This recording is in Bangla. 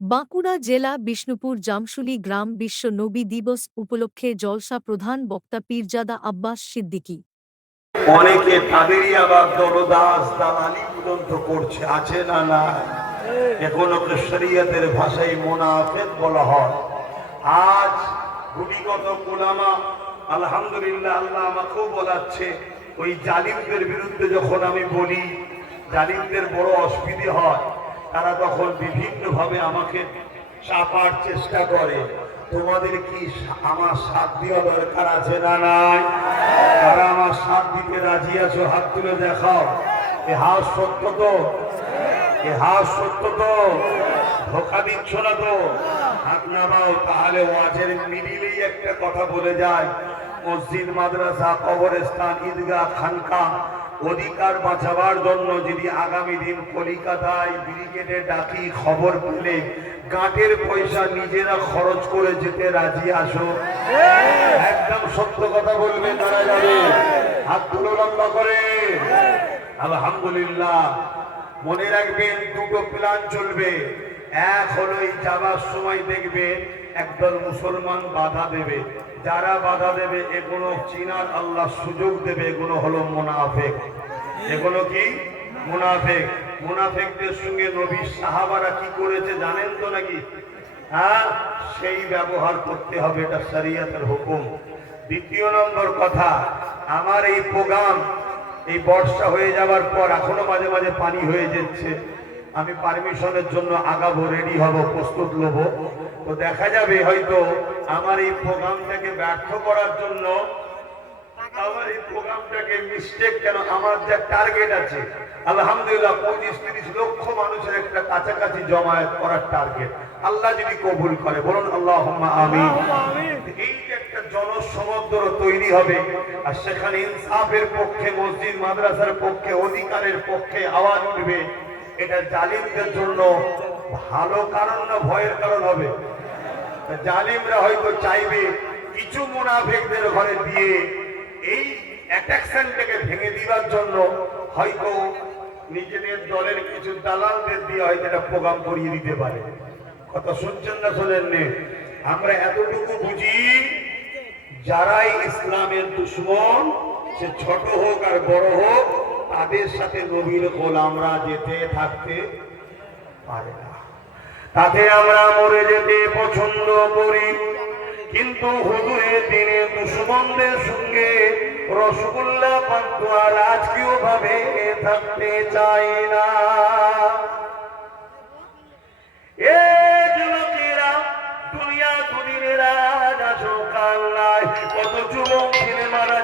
বাঁকুড়া জেলা বিষ্ণুপুর জামশুলি গ্রাম বিশ্ব নবী দিবস উপলক্ষে জলসা প্রধান বক্তা পীরজাদা আব্বাস সিদ্দিকী। অনেকে তাদেরই আবার দরদাস দালালি পর্যন্ত করছে, আছে না না? এগুলোকে শরীয়তের ভাষায় মুনাফিক বলা হয়। আজ গুণীগত গোলামা আলহামদুলিল্লাহ আল্লাহ আমাকেও বলাচ্ছে, ওই জালিমদের বিরুদ্ধে যখন আমি বলি জালিমদের বড় অসুবিধে হয়, তারা তখন বিভিন্নভাবে আমাকে চাপার চেষ্টা করে। তোমাদের কি আমার সাথ দেওয়া দরকার আছে না নাই? তারা আমার সাথ দিতে রাজি আছো? হাত তুলে দেখাও। এ হাস সত্য তো? এ হাস সত্য তো? ধোকা দিচ্ছ না তো? হাত নামাও। তাহলে ওয়াজের মিডিলেই একটা কথা বলে যায়, মসজিদ, মাদ্রাসা, কবরস্থান, ঈদগাহ, খানকা অধিকার বাঁচাবার জন্য যদি আগামী দিন কলিকাতায় ব্রিগেডে ডাকি, খবর পেলে গাঁটের পয়সা নিজেরা খরচ করে যেতে রাজি আসো? একদম সত্য কথা বলবে, তারা যাবে। হাত তুলো লম্বা করে। আলহামদুলিল্লাহ। মনে রাখবেন, দুটো প্ল্যান চলবে। এক হলো এই যাবার সময় দেখবে একদল মুসলমান বাধা দেবে। যারা বাধা দেবে এগুলো চিনার আল্লাহ সুযোগ দেবে, এগুলো হলো মুনাফিক। এগুলো কি? মুনাফিক। মুনাফিকদের সঙ্গে নবীর সাহাবারা কি করেছে জানেন তো নাকি? হ্যাঁ, সেই ব্যবহার করতে হবে, এটা শরীয়তের হুকুম। দ্বিতীয় নম্বর কথা, আমার এই প্রোগ্রাম এই বর্ষা হয়ে যাওয়ার পর এখনো মাঝে মাঝে পানি হয়ে যাচ্ছে, আমি পারমিশনের জন্য আগাবো, রেডি হব, প্রস্তুত নেব। তো দেখা যাবে হয়তো আমার এই প্রোগ্রামটাকে ব্যর্থ করার জন্য, আমার এই প্রোগ্রামটাকে মিস্টেক কেন, আমার যা টার্গেট আছে আলহামদুলিল্লাহ 25-30 লক্ষ মানুষের একটা কাছাকাছি জমায়েত করার টার্গেট, আল্লাহ যদি কবুল করে, বলুন আল্লাহুম্মা আমিন। এই যে একটা জনসমুদ্র তৈরি হবে, আর সেখানে ইনসাফের পক্ষে, মসজিদ মাদ্রাসার পক্ষে, অধিকারের পক্ষে আওয়াজ উঠবে, এটা জালিমদের জন্য ভালো কারণ না ভয়ের কারণ হবে? জালিমরা হয়তো চাইবে কিছু মুনাফিকদের ঘরে দিয়ে এই অ্যাট্রাকশনটাকে ভেঙে দিবার জন্য হয়তো নিজেদের দলের কিছু দালালদের দিয়ে হয়তো একটা প্রোগ্রাম করিয়ে দিতে পারে। কথা শুনছেন না শোনেননি? আমরা এতটুকু বুঝি, যারাই ইসলামের দুশমন, সে ছোট হোক আর বড় হোক, তাদের সাথে নবীর গোলামরা যেতে থাকতে পারে না। তাতে আমরা মরে যেতে পছন্দ করি, কিন্তু হুজুরের দিনে দুশমনদের সঙ্গে রসগোল্লা পান্তুয়া রাজকীয় ভাবে থাকতে চাই না। এ যুবকেরা, দুনিয়া দুদিনেরা, কত যুবক ছেলে মারা